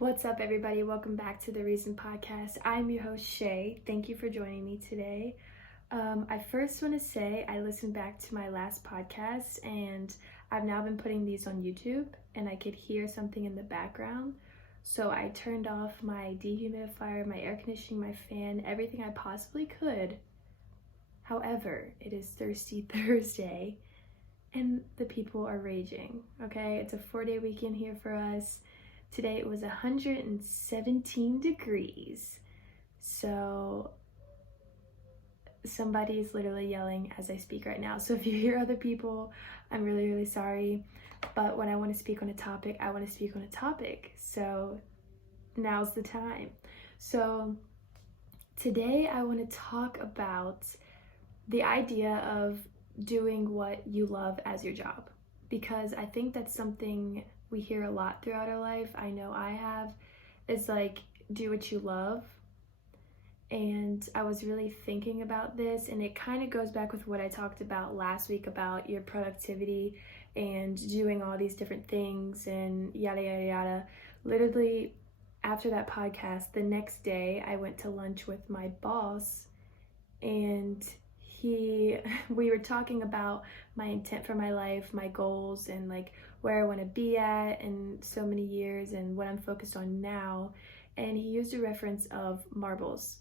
What's up, everybody? Welcome back to the Reason Podcast. I'm your host, Shay. Thank you for joining me today. I first want to say I listened back to my last podcast and I've now been putting these on YouTube and I could hear something in the background. So I turned off my dehumidifier, my air conditioning, my fan, everything I possibly could. However, it is Thirsty Thursday and the people are raging, okay? It's a 4-day weekend here for us. Today it was 117 degrees. So somebody is literally yelling as I speak right now. So if you hear other people, I'm really, really sorry. But when I want to speak on a topic, I want to speak on a topic. So now's the time. So today I want to talk about the idea of doing what you love as your job. Because I think that's something we hear a lot throughout our life. I know I have. It's like, do what you love. And I was really thinking about this, and it kind of goes back with what I talked about last week about your productivity and doing all these different things and yada, yada, yada. Literally, after that podcast, the next day, I went to lunch with my boss, and we were talking about my intent for my life, my goals, and like where I want to be at in so many years and what I'm focused on now. And he used a reference of marbles.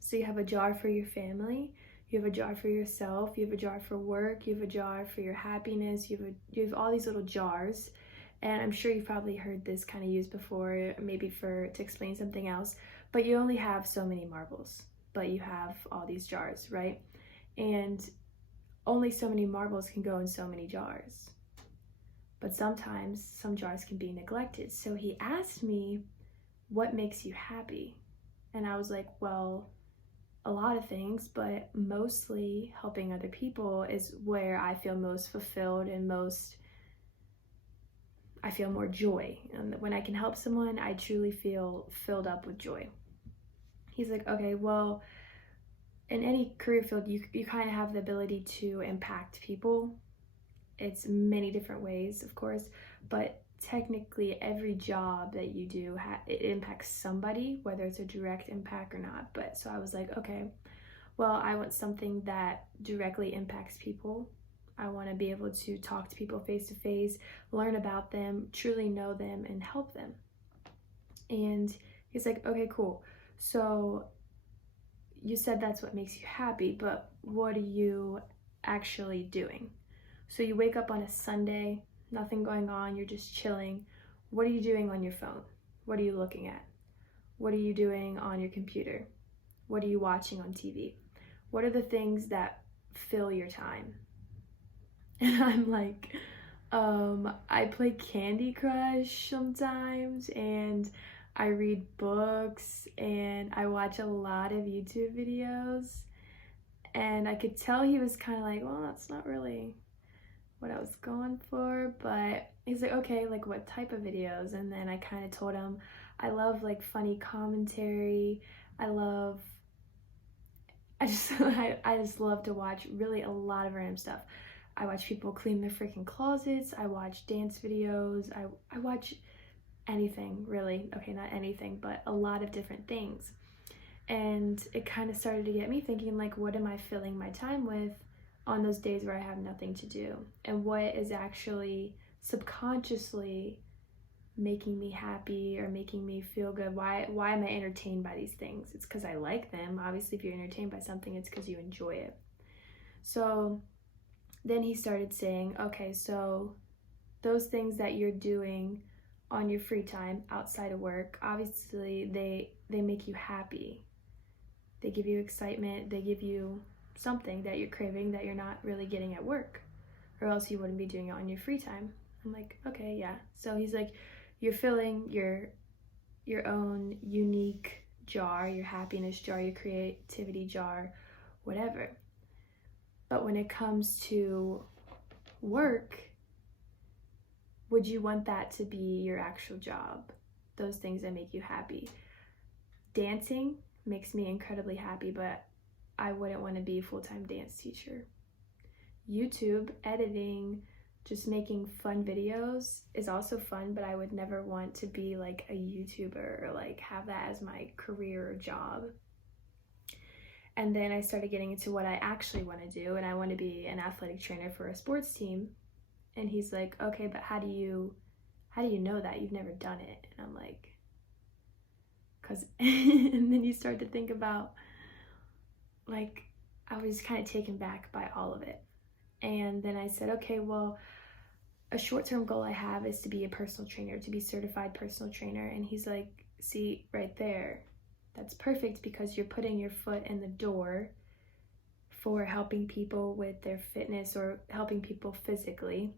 So you have a jar for your family, you have a jar for yourself, you have a jar for work, you have a jar for your happiness, you have all these little jars. And I'm sure you've probably heard this kind of used before, maybe to explain something else, but you only have so many marbles, but you have all these jars, right? And only so many marbles can go in so many jars. But sometimes some jars can be neglected. So he asked me, what makes you happy? And I was like, well, a lot of things, but mostly helping other people is where I feel most fulfilled and I feel more joy. And when I can help someone, I truly feel filled up with joy. He's like, okay, well, in any career field, you kind of have the ability to impact people. It's many different ways, of course, but technically every job that you do, it impacts somebody, whether it's a direct impact or not. But so I was like, okay, well, I want something that directly impacts people. I want to be able to talk to people face to face, learn about them, truly know them, and help them. And he's like, okay, cool. So you said that's what makes you happy, but what are you actually doing? So you wake up on a Sunday, nothing going on, you're just chilling. What are you doing on your phone? What are you looking at? What are you doing on your computer? What are you watching on TV? What are the things that fill your time? And I'm like, I play Candy Crush sometimes, and I read books, and I watch a lot of YouTube videos. And I could tell he was kind of like, well, that's not really what I was going for, but he's like, okay, like what type of videos? And then I kind of told him I love like funny commentary. I just love to watch really a lot of random stuff. I watch people clean their freaking closets. I watch dance videos. I watch anything, really. Okay, not anything, but a lot of different things. And it kind of started to get me thinking, like, what am I filling my time with on those days where I have nothing to do? And what is actually subconsciously making me happy or making me feel good? Why am I entertained by these things? It's because I like them. Obviously, if you're entertained by something, it's because you enjoy it. So then he started saying, okay, so those things that you're doing on your free time outside of work, obviously they make you happy. They give you excitement. They give you something that you're craving that you're not really getting at work, or else you wouldn't be doing it on your free time. I'm like, okay, yeah. So he's like, you're filling your own unique jar, your happiness jar, your creativity jar, whatever. But when it comes to work, would you want that to be your actual job? Those things that make you happy. Dancing makes me incredibly happy, but I wouldn't want to be a full-time dance teacher. YouTube, editing, just making fun videos is also fun, but I would never want to be like a YouTuber or like have that as my career or job. And then I started getting into what I actually want to do, and I want to be an athletic trainer for a sports team. And he's like, okay, but how do you know that? You've never done it. And I'm like, because and then you start to think about, like, I was kind of taken back by all of it. And then I said, okay, well, a short-term goal I have is to be a personal trainer, to be certified personal trainer. And he's like, see, right there, that's perfect, because you're putting your foot in the door for helping people with their fitness or helping people physically.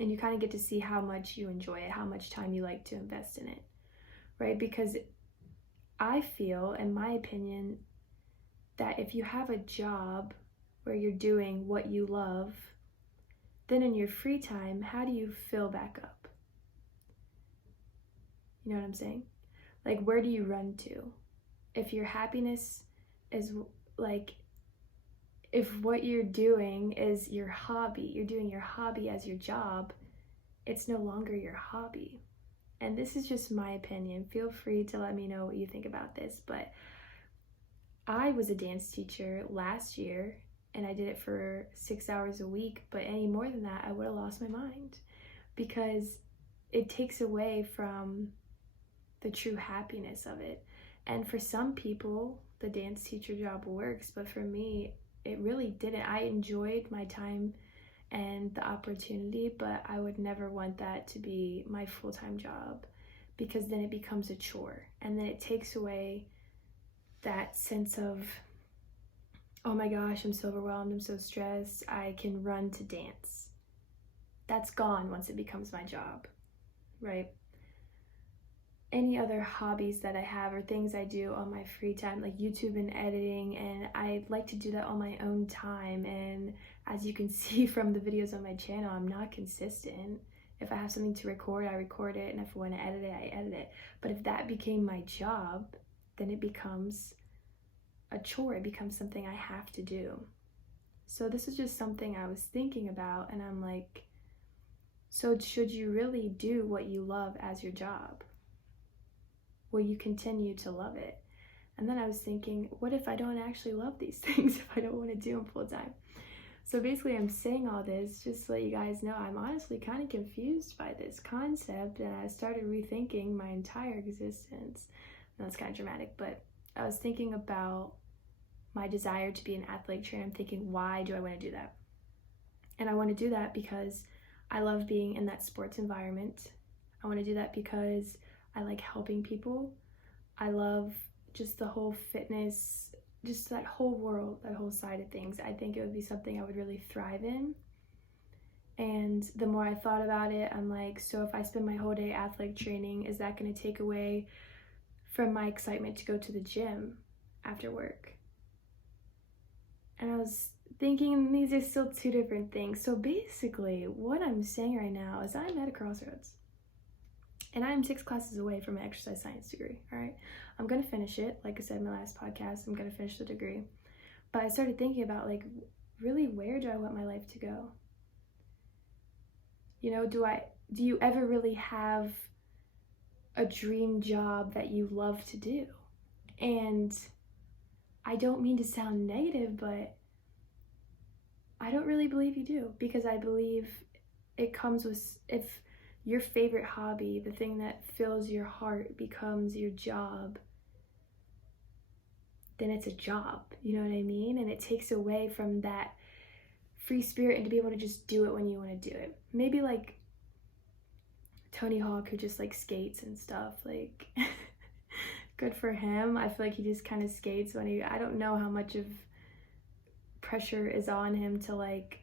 And you kind of get to see how much you enjoy it, how much time you like to invest in it, right? Because I feel, in my opinion, that if you have a job where you're doing what you love, then in your free time, how do you fill back up? You know what I'm saying? Like, where do you run to? If your happiness is like, if what you're doing is your hobby, you're doing your hobby as your job, it's no longer your hobby. And this is just my opinion. Feel free to let me know what you think about this. But I was a dance teacher last year, and I did it for 6 hours a week. But any more than that, I would have lost my mind, because it takes away from the true happiness of it. And for some people, the dance teacher job works, but for me, it really didn't. I enjoyed my time and the opportunity, but I would never want that to be my full-time job, because then it becomes a chore, and then it takes away that sense of, oh my gosh, I'm so overwhelmed, I'm so stressed, I can run to dance. That's gone once it becomes my job, right? Any other hobbies that I have or things I do on my free time, like YouTube and editing, and I like to do that on my own time. And as you can see from the videos on my channel, I'm not consistent. If I have something to record, I record it, and if I want to edit it, I edit it. But if that became my job, then it becomes a chore. It becomes something I have to do. So this is just something I was thinking about, and I'm like, so should you really do what you love as your job? Will you continue to love it? And then I was thinking, what if I don't actually love these things, if I don't want to do them full time? So basically, I'm saying all this just to let you guys know I'm honestly kind of confused by this concept, and I started rethinking my entire existence. That's kind of dramatic, but I was thinking about my desire to be an athletic trainer. I'm thinking, why do I want to do that? And I want to do that because I love being in that sports environment. I want to do that because I like helping people. I love just the whole fitness, just that whole world, that whole side of things. I think it would be something I would really thrive in. And the more I thought about it, I'm like, so if I spend my whole day athletic training, is that going to take away from my excitement to go to the gym after work? And I was thinking these are still two different things. So basically, what I'm saying right now is I'm at a crossroads. And I'm 6 classes away from an exercise science degree, all right? I'm gonna finish it. Like I said in my last podcast, I'm gonna finish the degree. But I started thinking about, like, really, where do I want my life to go? You know, do you ever really have a dream job that you love to do? And I don't mean to sound negative, but I don't really believe you do, because I believe it comes with, if your favorite hobby, the thing that fills your heart, becomes your job, then it's a job, you know what I mean? And it takes away from that free spirit and to be able to just do it when you want to do it. Maybe like Tony Hawk, who just like skates and stuff, like good for him. I feel like he just kind of skates when I don't know how much of pressure is on him to like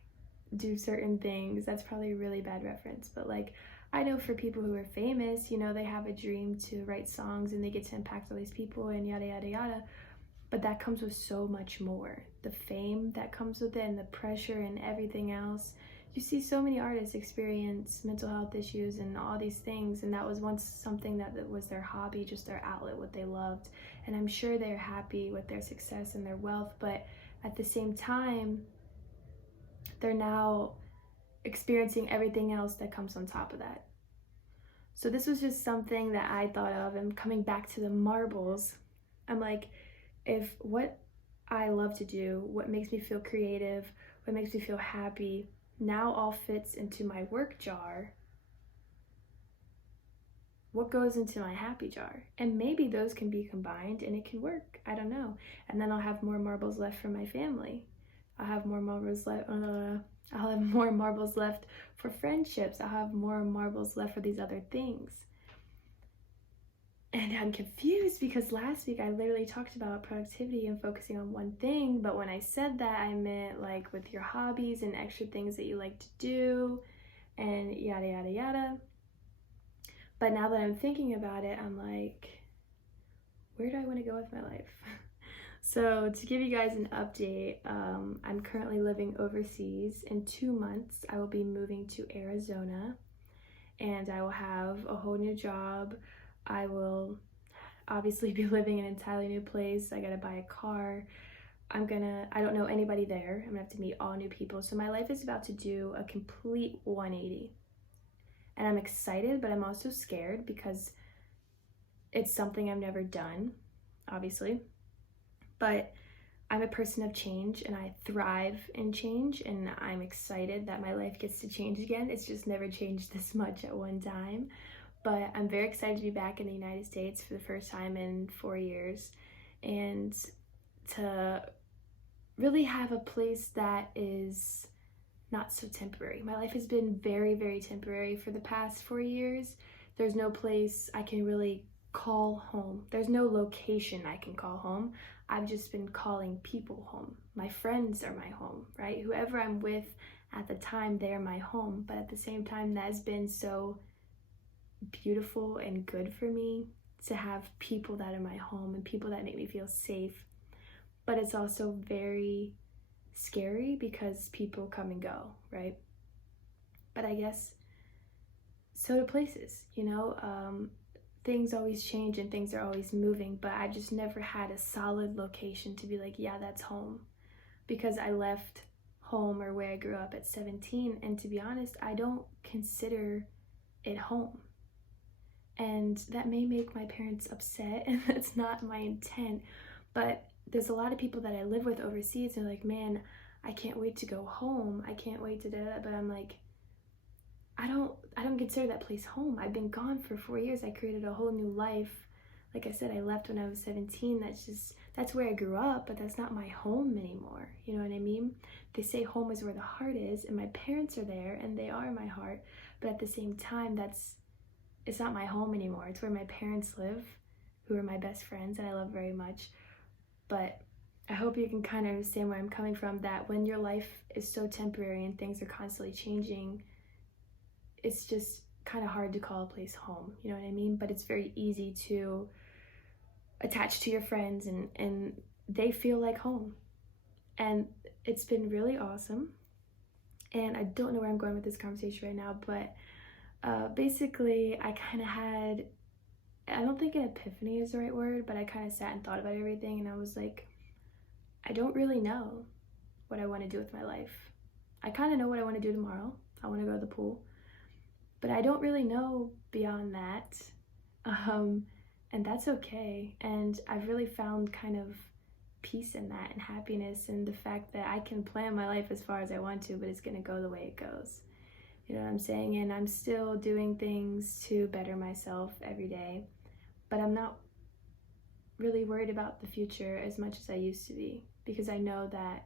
do certain things. That's probably a really bad reference, but like, I know for people who are famous, you know, they have a dream to write songs and they get to impact all these people and yada, yada, yada. But that comes with so much more. The fame that comes with it and the pressure and everything else. You see so many artists experience mental health issues and all these things, and that was once something that was their hobby, just their outlet, what they loved. And I'm sure they're happy with their success and their wealth, but at the same time, they're now experiencing everything else that comes on top of that. So this was just something that I thought of, and coming back to the marbles, I'm like, if what I love to do, what makes me feel creative, what makes me feel happy, now all fits into my work jar, what goes into my happy jar? And maybe those can be combined and it can work. I don't know. And then I'll have more marbles left for my family. I'll have more marbles left. I'll have more marbles left for friendships. I'll have more marbles left for these other things. And I'm confused because last week I literally talked about productivity and focusing on one thing, but when I said that, I meant like with your hobbies and extra things that you like to do and yada yada yada. But now that I'm thinking about it, I'm like, where do I want to go with my life? So to give you guys an update, I'm currently living overseas. In 2 months, I will be moving to Arizona, and I will have a whole new job. I will obviously be living in an entirely new place. I gotta buy a car. I don't know anybody there. I'm gonna have to meet all new people. So my life is about to do a complete 180. And I'm excited, but I'm also scared because it's something I've never done, obviously. But I'm a person of change and I thrive in change, and I'm excited that my life gets to change again. It's just never changed this much at one time. But I'm very excited to be back in the United States for the first time in 4 years, and to really have a place that is not so temporary. My life has been very, very temporary for the past 4 years. There's no place I can really call home. There's no location I can call home. I've just been calling people home. My friends are my home, right? Whoever I'm with at the time, they're my home. But at the same time, that's been so beautiful and good for me to have people that are my home and people that make me feel safe. But it's also very scary because people come and go, right? But I guess so do places, you know? Things always change and things are always moving, but I just never had a solid location to be like, yeah, that's home. Because I left home, or where I grew up, at 17, and to be honest, I don't consider it home. And that may make my parents upset, and that's not my intent, but there's a lot of people that I live with overseas, and they're like, man, I can't wait to go home. I can't wait to do that. But I'm like, I don't consider that place home. I've been gone for 4 years. I created a whole new life. Like I said, I left when I was 17. That's where I grew up, but that's not my home anymore. You know what I mean? They say home is where the heart is, and my parents are there, and they are my heart. But at the same time, it's not my home anymore. It's where my parents live, who are my best friends, and I love very much. But I hope you can kind of understand where I'm coming from, that when your life is so temporary and things are constantly changing, it's just kind of hard to call a place home, you know what I mean? But it's very easy to attach to your friends, and they feel like home. And it's been really awesome. And I don't know where I'm going with this conversation right now, but basically I kind of had, I don't think an epiphany is the right word, but I kind of sat and thought about everything, and I was like, I don't really know what I want to do with my life. I kind of know what I want to do tomorrow. I want to go to the pool. But I don't really know beyond that, and that's okay. And I've really found kind of peace in that and happiness, and the fact that I can plan my life as far as I want to, but it's gonna go the way it goes. You know what I'm saying? And I'm still doing things to better myself every day, but I'm not really worried about the future as much as I used to be, because I know that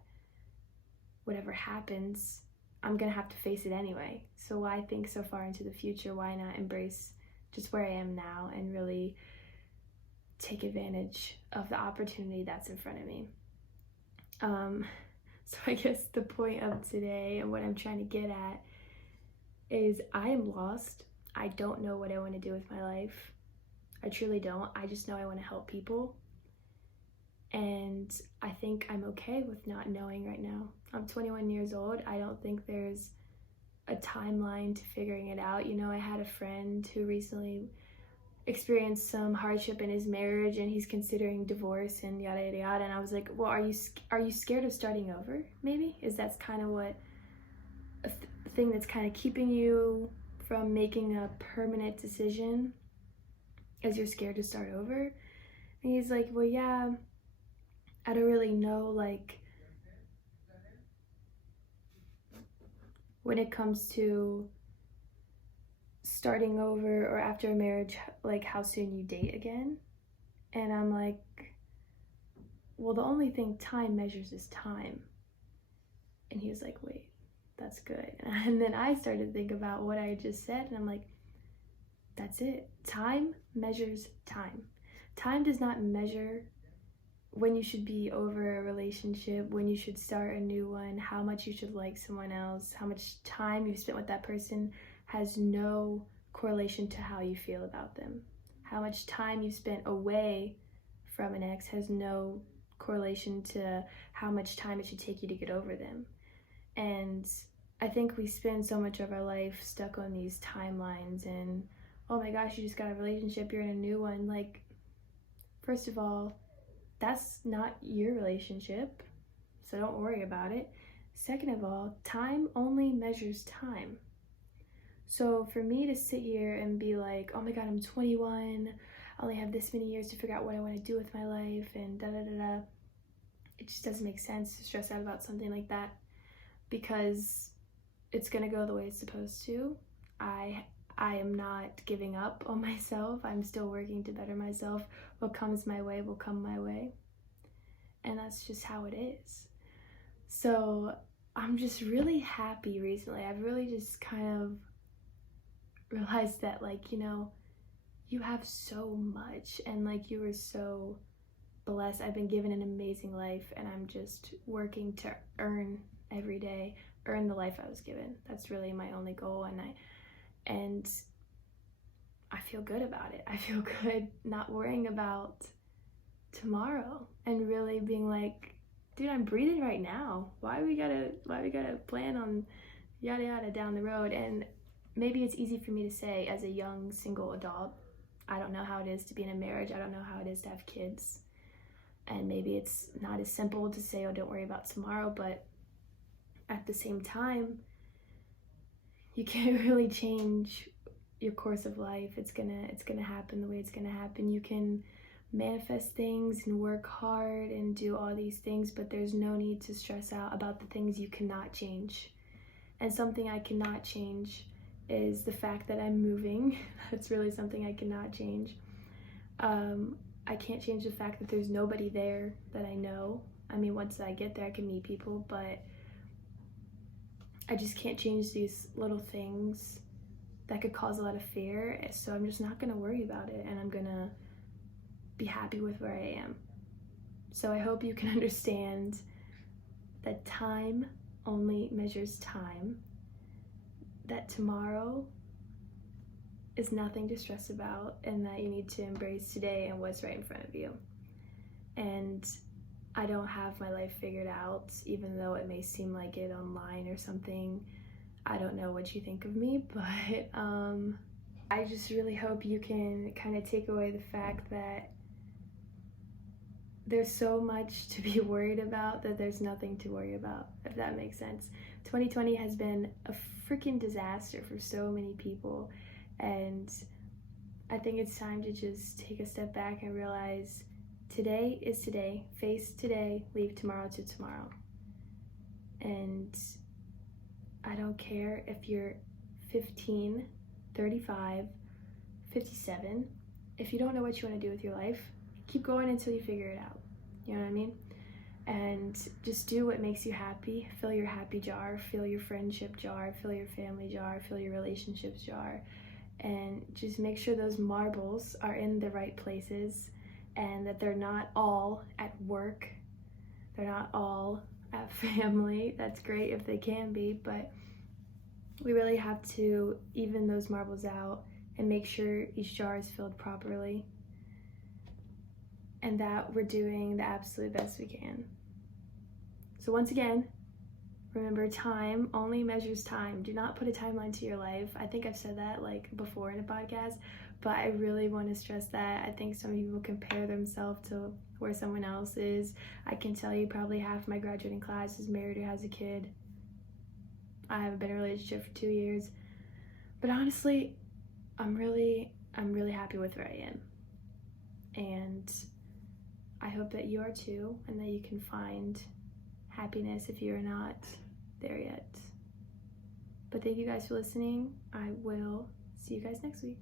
whatever happens, I'm gonna have to face it anyway. So why think so far into the future? Why not embrace just where I am now and really take advantage of the opportunity that's in front of me? So I guess the point of today and what I'm trying to get at is I am lost. I don't know what I want to do with my life. I truly don't. I just know I want to help people. And I think I'm okay with not knowing right now. I'm 21 years old. I don't think there's a timeline to figuring it out. You know, I had a friend who recently experienced some hardship in his marriage, and he's considering divorce and yada yada yada. And I was like, well, are you scared of starting over? Maybe that's kind of what thing that's kind of keeping you from making a permanent decision is you're scared to start over. And he's like, well, yeah, I don't really know, like, when it comes to starting over or after a marriage, like how soon you date again. And I'm like, well, the only thing time measures is time. And he was like, wait, that's good. And then I started to think about what I just said, and I'm like, that's it. Time measures time. Time does not measure when you should be over a relationship, when you should start a new one, how much you should like someone else, how much time you've spent with that person has no correlation to how you feel about them. How much time you've spent away from an ex has no correlation to how much time it should take you to get over them. And I think we spend so much of our life stuck on these timelines and, oh my gosh, you just got a relationship, you're in a new one. Like, first of all, that's not your relationship, so don't worry about it. Second of all, time only measures time. So for me to sit here and be like, oh my god, I'm 21, I only have this many years to figure out what I want to do with my life, and da-da-da-da, it just doesn't make sense to stress out about something like that, because it's gonna go the way it's supposed to. I am not giving up on myself. I'm still working to better myself. What comes my way will come my way. And that's just how it is. So I'm just really happy recently. I've really just kind of realized that, like, you know, you have so much, and like, you were so blessed. I've been given an amazing life, and I'm just working to earn every day, earn the life I was given. That's really my only goal, and I feel good about it. I feel good not worrying about tomorrow and really being like, dude, I'm breathing right now. Why we gotta plan on yada yada down the road? And maybe it's easy for me to say as a young single adult. I don't know how it is to be in a marriage. I don't know how it is to have kids. And maybe it's not as simple to say, oh, don't worry about tomorrow, but at the same time, you can't really change your course of life. It's gonna happen the way it's gonna happen. You can manifest things and work hard and do all these things, but there's no need to stress out about the things you cannot change. And something I cannot change is the fact that I'm moving. That's really something I cannot change. I can't change the fact that there's nobody there that I know. I mean, once I get there, I can meet people, but I just can't change these little things that could cause a lot of fear. So I'm just not gonna worry about it, and I'm gonna be happy with where I am. So I hope you can understand that time only measures time, that tomorrow is nothing to stress about, and that you need to embrace today and what's right in front of you. And I don't have my life figured out, even though it may seem like it online or something. I don't know what you think of me, but I just really hope you can kind of take away the fact that there's so much to be worried about that there's nothing to worry about, if that makes sense. 2020 has been a freaking disaster for so many people, and I think it's time to just take a step back and realize today is today, face today, leave tomorrow to tomorrow. And I don't care if you're 15, 35, 57. If you don't know what you want to do with your life, keep going until you figure it out. You know what I mean? And just do what makes you happy. Fill your happy jar, fill your friendship jar, fill your family jar, fill your relationships jar. And just make sure those marbles are in the right places, and that they're not all at work. They're not all at family. That's great if they can be, but we really have to even those marbles out and make sure each jar is filled properly, and that we're doing the absolute best we can. So once again, remember, time only measures time. Do not put a timeline to your life. I think I've said that like before in a podcast, but I really want to stress that. I think some people compare themselves to where someone else is. I can tell you probably half my graduating class is married or has a kid. I haven't been in a relationship for 2 years. But honestly, I'm really happy with where I am. And I hope that you are too, and that you can find happiness if you're not there yet. But thank you guys for listening. I will see you guys next week.